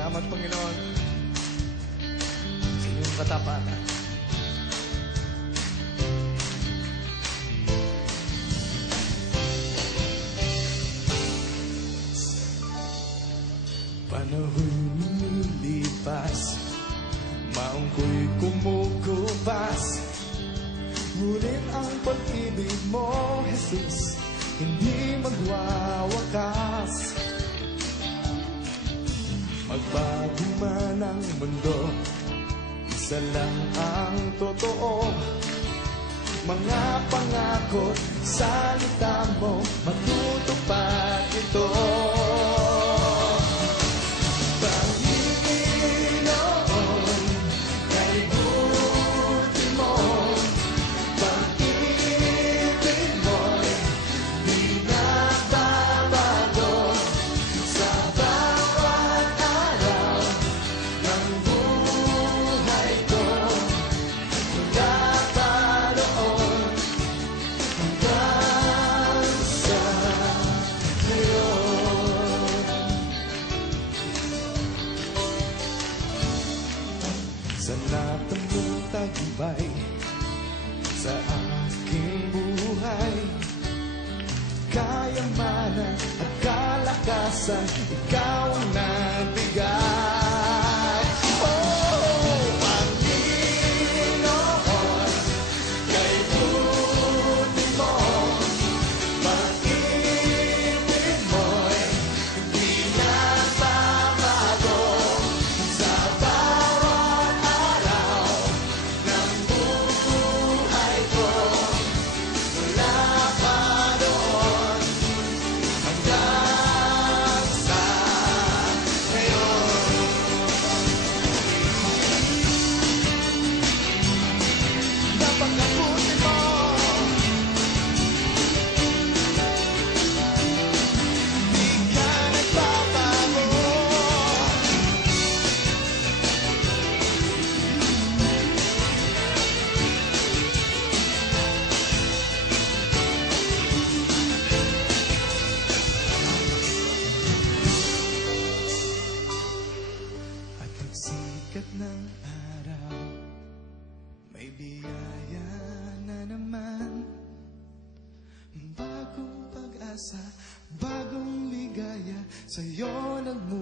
Salamat, Panginoon, sa inyong katapatan. Panahon lumilipas, maong ko'y kumukupas, ngunit ang pag-ibig mo, Jesus, hindi magwawakas. Magbago man ang mundo, isa lang ang totoo. Mga pangako't salita mo, matutupad ito. Panginoon, kay buti mo, pag-ibig mo'y di nagbabago sa bawat araw ng buhay ko. Mula pa noon hanggang sa ngayon. Sa lahat ng tagumpay sa aking buhay, kayamanan at kalakasan, ikaw ang nagbigay. Oh, Panginoon, kay buti mo, pag-ibig mo'y di nagbabago sa bawat araw ng buhay ko. Mula pa noon hanggang sa ngayon. Napakabuti mo, di ka nagbabago. At pagsikat ng araw, may biyaya na naman. Bagong pag-asa, bagong ligaya, sa'yo nagmumula.